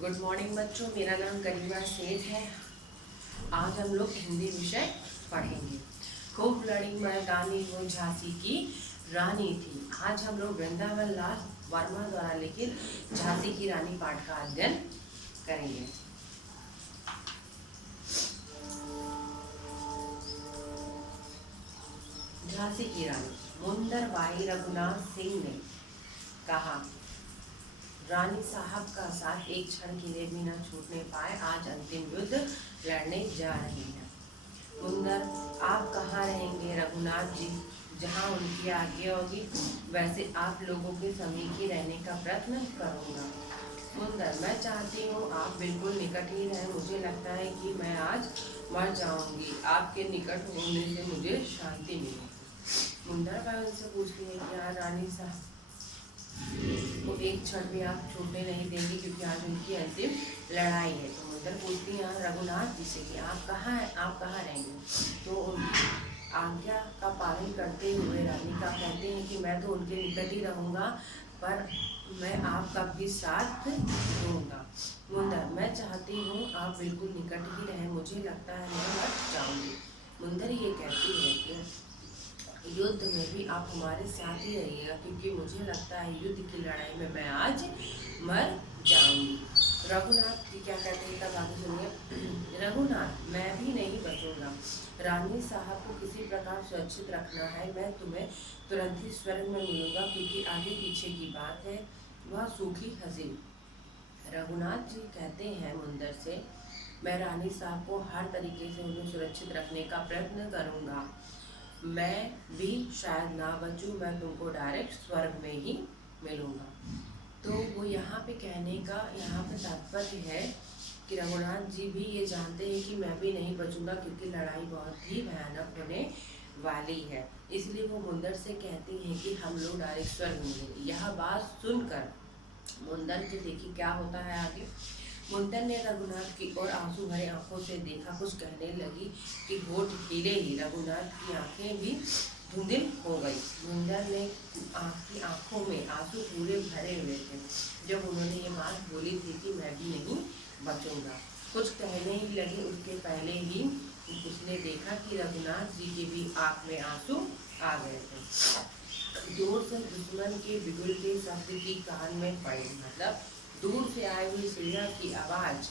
Good morning बच्चों, मेरा नाम करीमा सेठ है। आज हम लोग हिंदी विषय पढ़ेंगे। खूब लड़ी मर्दानी वो झांसी की रानी थी। आज हम लोग वृंदावन लाल वर्मा द्वारा लिखित झांसी की रानी पाठ का अध्ययन करेंगे। झांसी की रानी। मुंदर भाई रघुनाथ सिंह ने कहा, रानी साहब का साथ एक क्षण के लिए भी न छूटने पाए। आज अंतिम युद्ध लड़ने जा रही है। मुंदर, आप कहाँ रहेंगे रघुनाथ जी? जहाँ उनकी आज्ञा होगी वैसे आप लोगों के समीप ही रहने का प्रयत्न करूँगा। मुंदर, मैं चाहती हूँ आप बिल्कुल निकट ही रहें। मुझे लगता है कि मैं आज मर जाऊंगी। आपके निकट होने से मुझे शांति मिलेगी। मुंदर भाई उनसे पूछती है कि यार रानी साहब को एक क्षण भी आप छूटने नहीं देंगे क्योंकि आज उनकी अंतिम लड़ाई है। तो मुंदर पूछती हैं रघुनाथ जी से कि आप कहाँ रहेंगे? तो उनकी आज्ञा का पालन करते हुए रानी का कहते हैं कि मैं तो उनके निकट ही रहूँगा, पर मैं आपका भी साथ दूंगा। मुंदर, मैं चाहती हूँ आप बिल्कुल निकट ही रहें। मुझे लगता है मैं मर जाऊंगी। मुंदर ये कहती है कि युद्ध में भी आप हमारे साथ ही रहिएगा क्योंकि मुझे लगता है युद्ध की लड़ाई में मैं आज मर जाऊंगी। रघुनाथ जी क्या कहते हैं तब आगे सुनिए। रघुनाथ, मैं भी नहीं बचूंगा। रानी साहब को किसी प्रकार सुरक्षित रखना है। मैं तुम्हें तुरंत ही स्वर्ग में मिलूंगा क्योंकि आगे पीछे की बात है वह सूखी हसीन। रघुनाथ जी कहते हैं मुंदर से, मैं रानी साहब को हर तरीके से उन्हें सुरक्षित रखने का प्रयत्न करूंगा। मैं भी शायद ना बचूं, मैं तुमको डायरेक्ट स्वर्ग में ही मिलूंगा। तो वो यहाँ पे कहने का यहाँ पे तात्पर्य है कि रघुनाथ जी भी ये जानते हैं कि मैं भी नहीं बचूंगा क्योंकि लड़ाई बहुत ही भयानक होने वाली है। इसलिए वो मुंदर से कहती हैं कि हम लोग डायरेक्ट स्वर्ग मिलेंगे। यह बात सुनकर मुंदर के देखिए क्या होता है आगे। मुंदर ने रघुनाथ की ओर आंसू भरे आंखों से देखा। कुछ कहने लगी कि होठ हिले ही रघुनाथ की आंखें भी धुंधिल हो गई। मुंदर ने की आंखों में आंसू पूरे भरे हुए थे जब उन्होंने ये बात बोली थी कि मैं भी नहीं बचूंगा। कुछ कहने ही लगे उसके पहले ही उसने देखा कि रघुनाथ जी के भी आंख में आंसू आ गए थे। दूर से दुश्मन के बिगुल के शब्द की कान में पड़ी, मतलब दूर से आई हुई चिड़िया की आवाज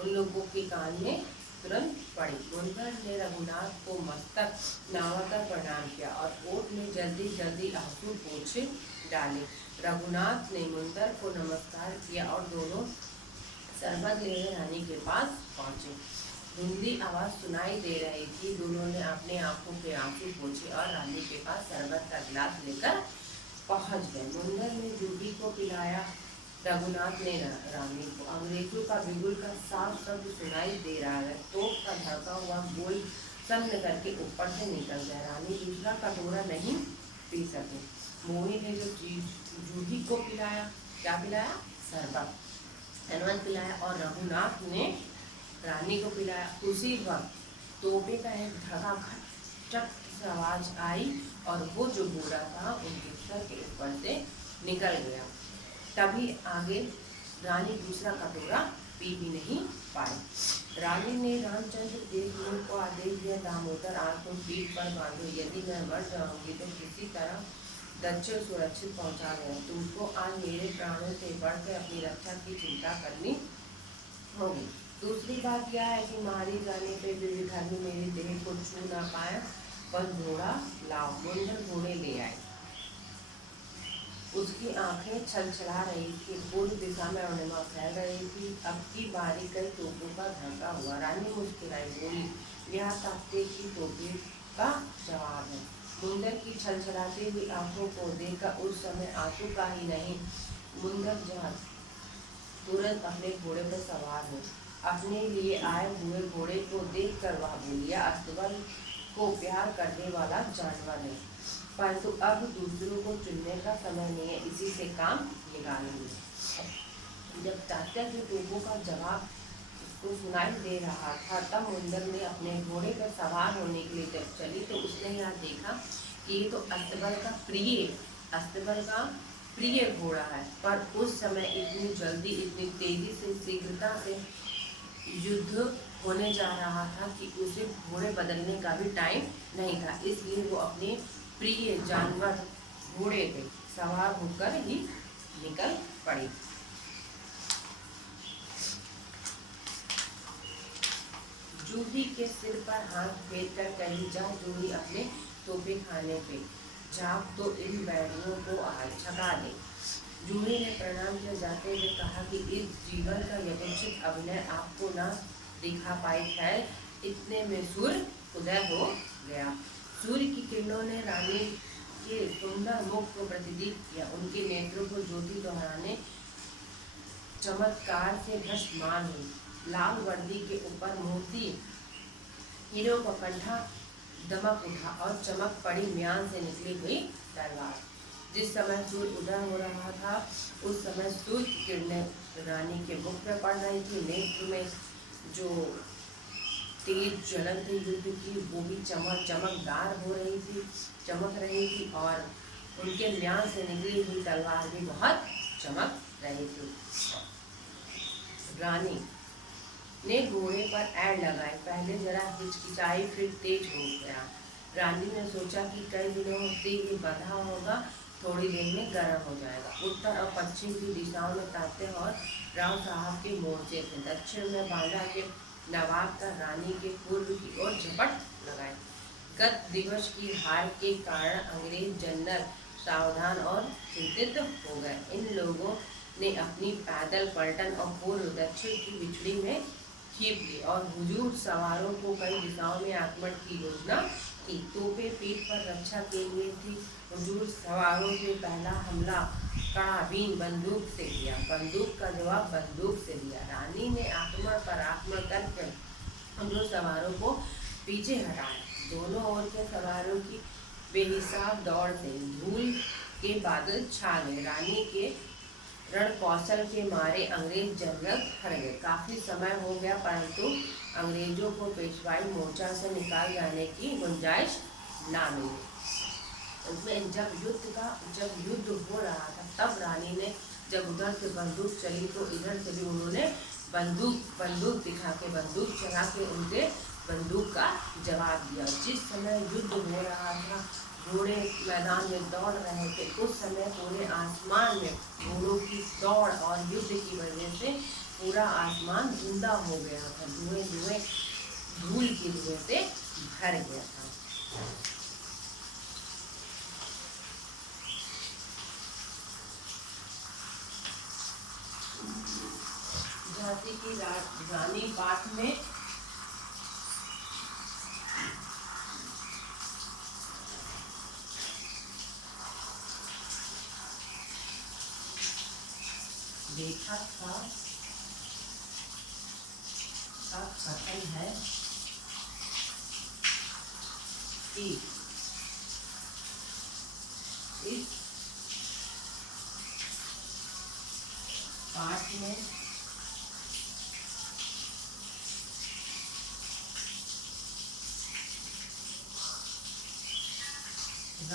उन लोगों के कान में तुरंत पड़ी। मुंदर ने रघुनाथ को मस्तक नवाकर प्रणाम किया और ओठ में जल्दी जल्दी आंसू पोंछे डाले। रघुनाथ ने मुंदर को नमस्कार किया और दोनों शरबत लेकर रानी के पास पहुंचे। धुंधली आवाज सुनाई दे रही थी। दोनों ने अपने आंखों के आंसू पोंछे और रानी के पास शरबत का गिलास लेकर पहुंच गए। मुंदर ने जूही को पिलाया। रघुनाथ ने रानी को। अंग्रेजों का बिगुल का साफ शब्द सुनाई दे रहा है। तोप का धड़का हुआ गोल सन्न करके ऊपर से निकल गया। रानी दूसरा कटोरा नहीं पी सके। मोही ने जो जूही को पिलाया, क्या पिलाया? शरबत शरबत पिलाया और रघुनाथ ने रानी को पिलाया। उसी वक्त तोपे का एक धड़का खटचट आवाज आई और वो जो घोड़ा था उनके सर के ऊपर से निकल गया। तभी आगे रानी दूसरा कटोरा पी भी नहीं पाई। रानी ने रामचंद्र देव को आदेश दिया, दामोदर आज तुम पीठ पर बांधो। यदि मैं मर जाऊंगी तो किसी तरह दक्षिण सुरक्षित पहुंचा गया। तुमको आज मेरे प्राणों से बढ़कर अपनी रक्षा की चिंता करनी होगी। दूसरी बात यह है कि मारी जाने पे विधर्मी मेरी देह को छू ना पाए, बस घोड़ा लाओ। मुंदर घोड़े ले आए। उसकी आंखें छलछला रही थी। पूर्व दिशा में अरुणिमा फैल रही थी। अब की बारी कई तोपों का धड़का हुआ। रानी मुस्कुराई, बोली, यह ताकते की तोपे का जवाब है। मुंदर की छलछलाती हुई आंखों को देखकर उस समय आंसू का ही नहीं, मुंदर जहाँ तुरंत अपने घोड़े पर सवार हो अपने लिए आए हुए घोड़े को देखकर वह बोली, अस्तबल को प्यार करने वाला जानवर है, परंतु अब दूसरों को चुनने का समय नहीं है, इसी से काम निकालेंगे। जब तात्या के तोपों का जवाब को सुनाई दे रहा था तब मुंदर ने अपने घोड़े पर सवार होने के लिए जब चली तो उसने यह देखा कि ये तो अस्तबल का प्रिय घोड़ा है, पर उस समय इतनी जल्दी, इतनी तेजी से, शीघ्रता से युद्ध होने जा रहा था कि उसे घोड़े बदलने का भी टाइम नहीं था। इसलिए वो अपने प्रिय जानवर घोड़े पे सवार होकर ही निकल पड़ी। जूही के सिर पर हाथ फेर कर कही, जा जूही अपने तोहफे खाने पे, झाँक तो इन बैरियों को आज छका दे। जूही ने प्रणाम किया, जाते हुए कहा कि इस जीवन का यथोचित अभिनय आपको न दिखा पाई, खैर इतने में सूर्य उदय हो गया। सूर्य की किरणों ने रानी के सुंदर मुख को प्रतिदीप किया, उनके नेत्रों को ज्योति दोहराने चमत्कार से भस्मान हुई। लाल वर्दी के ऊपर मोती हीरो का कंठा दमक उठा और चमक पड़ी म्यान से निकली हुई तलवार। जिस समय सूर्य उदय हो रहा था, उस समय सूर्य की किरणें रानी के मुख पर पड़ रही थी। नेत्र में जो तेज जलन थी युद्ध की, वो भी चमकदार हो रही थी, चमक रही थी, और उनके म्यान से निकली हुई तलवार भी बहुत चमक रही थी। रानी ने घोड़े पर ऐड़ लगाई, पहले जरा हिचकिचाई, फिर तेज हो गया। रानी ने सोचा कि कई दिनों से ये बंधा होगा, थोड़ी देर में गर्म हो जाएगा। उत्तर और पश्चिम की दिशाओं में ताते और राव साहब के मोर्चे थे। दक्षिण में बांधा के नवाब का रानी के पूर्व की ओर झपट लगाए। गत दिवस की हार के कारण अंग्रेज जनरल सावधान और चिंतित हो गए। इन लोगों ने अपनी पैदल पलटन और पूर्व दक्षिण की बिछड़ी में खींच ली और हुजूर सवारों को कई दिशाओं में आक्रमण की योजना की। तोपे पीठ पर रक्षा के लिए थी। हुजूर सवारों से पहला हमला कड़ाबीन बंदूक से किया, बंदूक का जवाब बंदूक से दिया। रानी ने आक्रमण पर आक्रमण करके हुजूर सवारों को पीछे हटाया। दोनों ओर के सवारों की बेहिसाब दौड़ से धूल के बादल छा गए। रानी के रण कौशल के मारे अंग्रेज जनरल हार गए। काफी समय हो गया, परंतु अंग्रेजों को पेशवाई मोर्चा से निकाल जाने की गुंजाइश ना मिली। उसमें जब युद्ध हो रहा था, तब रानी ने जब उधर से बंदूक चली तो इधर से भी उन्होंने बंदूक दिखा के, बंदूक चला के उनके बंदूक का जवाब दिया। जिस समय युद्ध हो रहा था, घोड़े मैदान में दौड़ रहे थे, उस समय पूरे आसमान में घोड़ों की दौड़ और युद्ध की वजह से पूरा आसमान धुंधला हो गया था। धुएं धूल की धुएं से भर गया था। झांसी की रानी पाठ में देखा था का कथन है कि इस पाठ में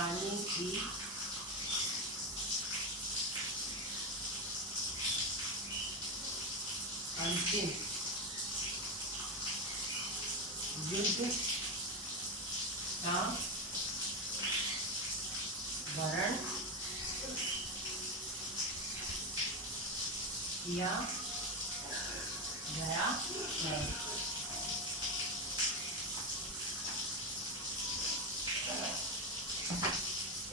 रानी की अंतिम युद्ध का वर्णन किया गया है।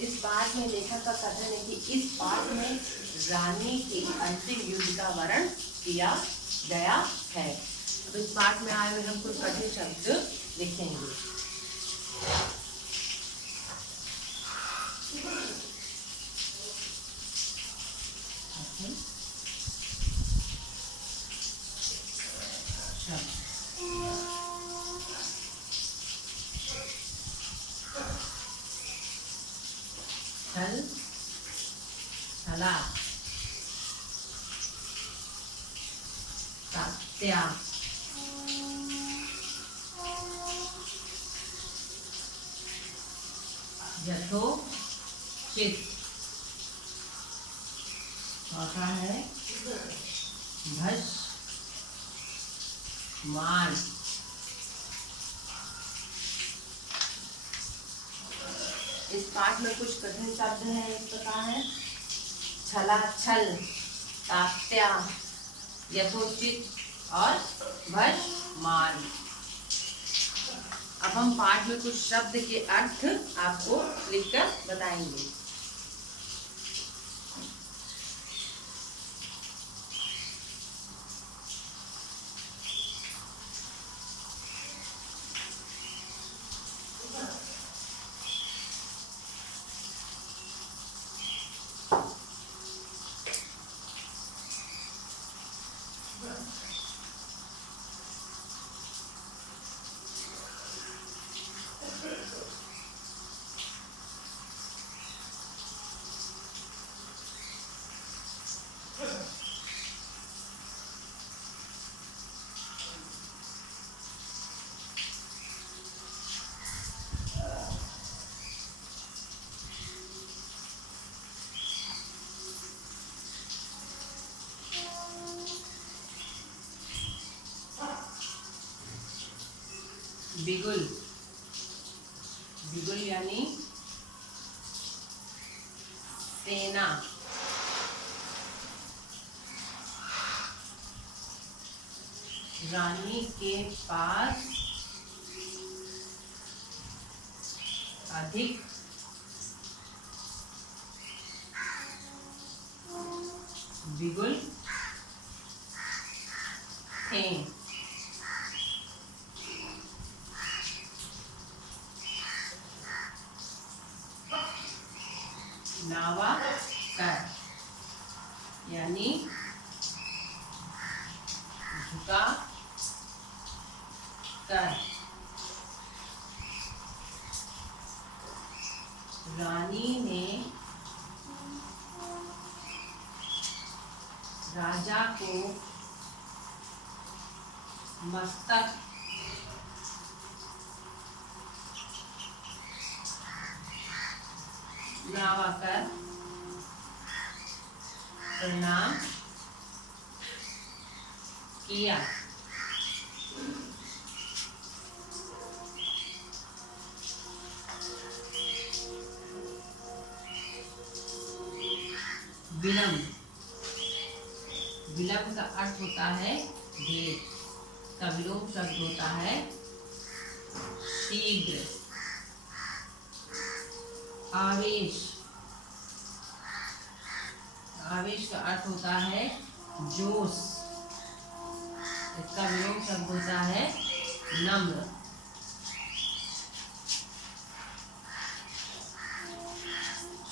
इस पाठ में लेखक का कथन है कि इस पाठ में रानी के अंतिम युद्ध का वर्णन किया गया है। तो इस पाठ में आए हुए हम कुछ कठिन शब्द लिखेंगे। छल छला सत्या यथोचित चौथा है भस्मान। इस पाठ में कुछ कठिन शब्द हैं। इस प्रकार है छलाछल, तात्या, यथोचित और भस्मान। अब हम पाठ में कुछ शब्द के अर्थ आपको लिखकर बताएंगे। बिगुल, बिगुल यानी सेना। रानी के पास अधिक बिगुल थे। नावाकर यानी झुका कर। रानी ने राजा को मस्तक नवाकर प्रणाम किया। विलंब, विलंब का अर्थ होता है देर। का विलोम शब्द होता है शीघ्र। आवेश, आवेश का अर्थ होता है जोश। इसका विलोम शब्द होता है नम्र।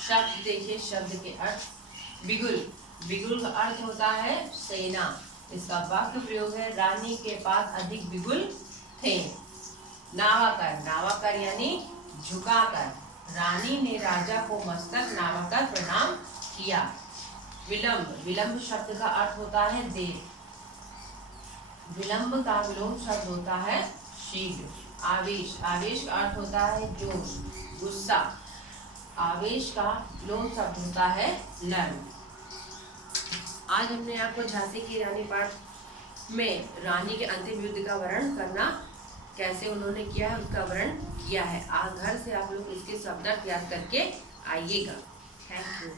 शब्द देखिए, शब्द के अर्थ। बिगुल, बिगुल का अर्थ होता है सेना। इसका वाक्य प्रयोग है रानी के पास अधिक बिगुल थे। नावाकर, नावाकर यानी झुकाकर। रानी ने राजा को मस्तक नावाकर प्रणाम किया। विलंब, विलंब शब्द का अर्थ होता है देर। विलंब का विलोम शब्द होता है शीघ्र। आवेश, आवेश का अर्थ होता है जोश, गुस्सा। आवेश का विलोम शब्द होता है नर्म। आज हमने आपको झांसी की रानी पाठ में रानी के अंतिम युद्ध का वर्णन करना, कैसे उन्होंने किया है उसका वर्णन किया है। आज घर से आप लोग इसके शब्दार्थ याद करके आइएगा। Thank you.